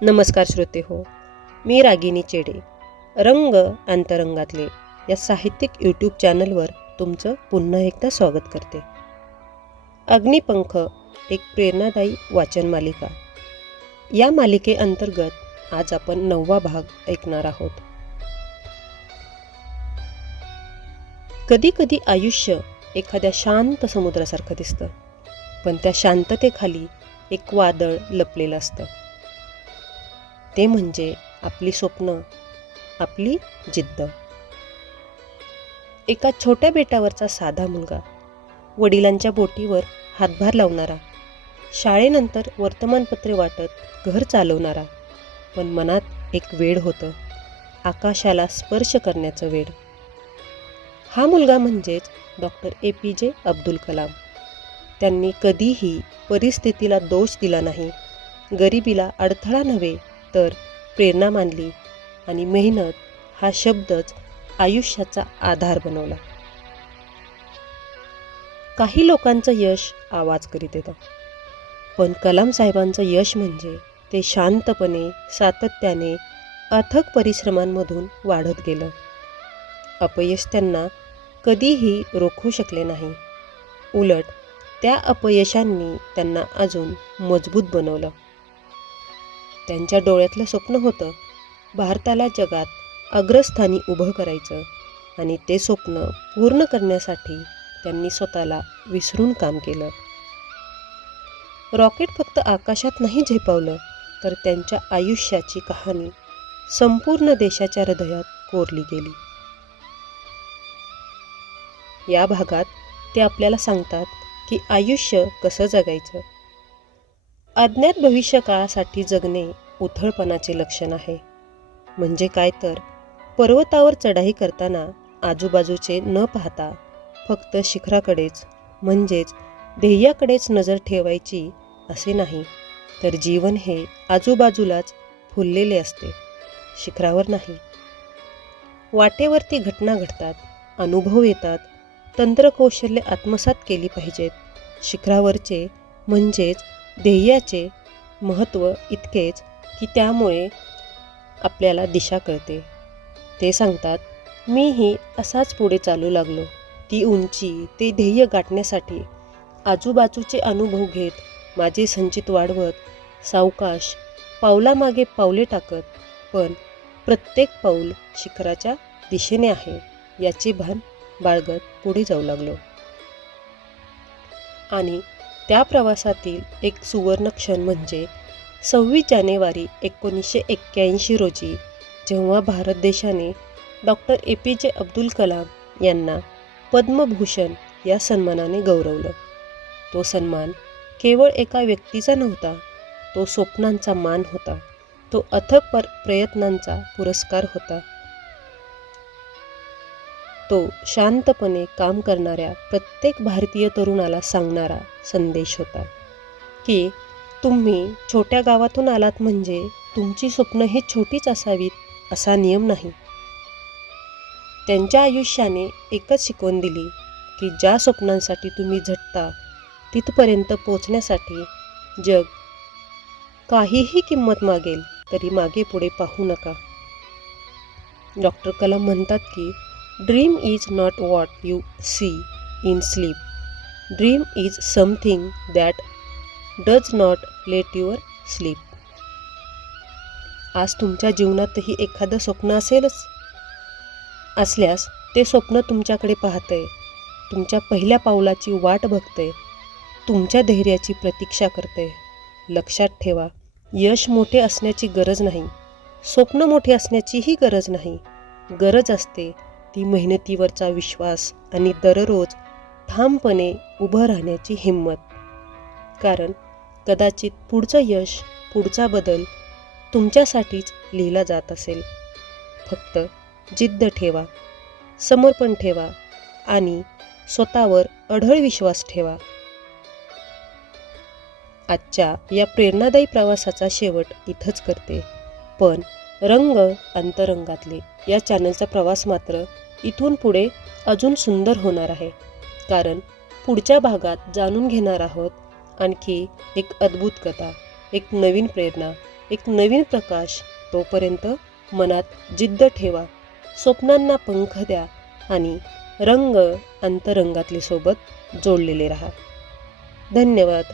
नमस्कार श्रोते हो, मी रागिनी चेडे. रंग अंतरंगातले या साहित्यिक यूट्यूब चॅनलवर तुमचं पुन्हा एकदा स्वागत करते. अग्निपंख एक प्रेरणादायी वाचन मालिका. या मालिकेअंतर्गत आज आपण 9वा भाग ऐकणार आहोत. कधी कधी आयुष्य एखाद्या शांत समुद्रासारखं दिसतं, पण त्या शांततेखाली एक वादळ लपलेलं असतं. ते म्हणजे आपली स्वप्न, आपली जिद्द. एका छोट्या बेटावरचा साधा मुलगा, वडिलांच्या बोटीवर हातभार लावणारा, शाळेनंतर वर्तमानपत्रे वाटत घर चालवणारा, पण मनात एक वेड होतं, आकाशाला स्पर्श करण्याचं वेड. हा मुलगा म्हणजेच डॉक्टर APJ अब्दुल कलाम. त्यांनी कधीही परिस्थितीला दोष दिला नाही, गरिबीला अडथळा नव्हे तर प्रेरणा मानली आणि मेहनत हा शब्दच आयुष्याचा आधार बनवला. काही लोकांचं यश आवाज करीत येतं, पण कलाम साहेबांचं यश म्हणजे ते शांतपणे, सातत्याने, अथक परिश्रमांमधून वाढत गेलं. अपयश त्यांना कधीही रोखू शकले नाही. उलट त्या अपयशांनी त्यांना अजून मजबूत बनवलं. त्यांच्या डोळ्यातलं स्वप्न होतं भारताला जगात अग्रस्थानी उभं करायचं, आणि ते स्वप्न पूर्ण करण्यासाठी त्यांनी स्वतःला विसरून काम केलं. रॉकेट फक्त आकाशात नाही झेपावलं, तर त्यांच्या आयुष्याची कहाणी संपूर्ण देशाच्या हृदयात कोरली गेली. या भागात ते आपल्याला सांगतात की आयुष्य कसं जगायचं. अज्ञात भविष्य काळासाठी जगणे उथळपणाचे लक्षण आहे. म्हणजे काय तर पर्वतावर चढाई करताना आजूबाजूचे न पाहता फक्त शिखराकडेच, म्हणजेच ध्येयाकडेच नजर ठेवायची असे नाही, तर जीवन हे आजूबाजूलाच फुललेले असते, शिखरावर नाही. वाटेवरती घटना घडतात, अनुभव येतात, तंत्रकौशल्य आत्मसात केली पाहिजेत. शिखरावरचे म्हणजेच ध्येयाचे महत्त्व इतकेच की त्यामुळे आपल्याला दिशा कळते. ते सांगतात, मीही असाच पुढे चालू लागलो, ती उंची, ते ध्येय गाठण्यासाठी आजूबाजूचे अनुभव घेत, माझे संचित वाढवत, सावकाश पावलामागे पावले टाकत, पण प्रत्येक पाऊल शिखराच्या दिशेने आहे याचे भान बाळगत पुढे जाऊ लागलो. आणि त्या प्रवासातील एक सुवर्ण क्षण म्हणजे 26 जानेवारी 1981 रोजी, जेव्हा भारत देशाने डॉक्टर APJ अब्दुल कलाम यांना पद्मभूषण या सन्मानाने गौरवलं. तो सन्मान केवळ एका व्यक्तीचा नव्हता, तो स्वप्नांचा मान होता, तो अथक प्रयत्नांचा पुरस्कार होता. तो शांतपणे काम करणाऱ्या प्रत्येक भारतीय तरुणाला सांगणारा संदेश होता की तुम्ही छोट्या गावातून आलात म्हणजे तुमची स्वप्न ही छोटीच असावीत असा नियम नाही. त्यांच्या आयुष्याने एकच शिकवण दिली की ज्या स्वप्नांसाठी तुम्ही झटता तिथपर्यंत पोचण्यासाठी जग काहीही किंमत मागेल तरी मागे पुढे पाहू नका. डॉक्टर कलाम म्हणतात की dream is not what you see in sleep. Dream is something that does not let your sleep. आज तुमच्या जीवनातही एखादं स्वप्न असल्यास ते स्वप्न तुमच्याकडे पाहतंय, तुमच्या पहिल्या पावलाची वाट बघतंय, तुमच्या धैर्याची प्रतीक्षा करतंय. लक्षात ठेवा, यश मोठे असण्याची गरज नाही, स्वप्न मोठे असण्याचीही गरज नाही. गरज असते ती मेहनतीवरचा विश्वास आणि दररोज ठामपणे उभं राहण्याची हिंमत. कारण कदाचित पुढचं यश, पुढचा बदल तुमच्यासाठीच लिहिला जात असेल. फक्त जिद्द ठेवा, समर्पण ठेवा आणि स्वतःवर अढळ विश्वास ठेवा. आजच्या या प्रेरणादायी प्रवासाचा शेवट इथंच करते, पण रंग अंतरंगातले या चॅनलचा प्रवास मात्र इथून पुढे अजून सुंदर होणार आहे. कारण पुढच्या भागात जाणून घेणार आहोत आणखी एक अद्भुत कथा, एक नवीन प्रेरणा एक नवीन प्रकाश. तोपर्यंत मनात जिद्द ठेवा, स्वप्नांना पंख द्या आणि रंग अंतरंगातली सोबत जोडलेले राहा. धन्यवाद.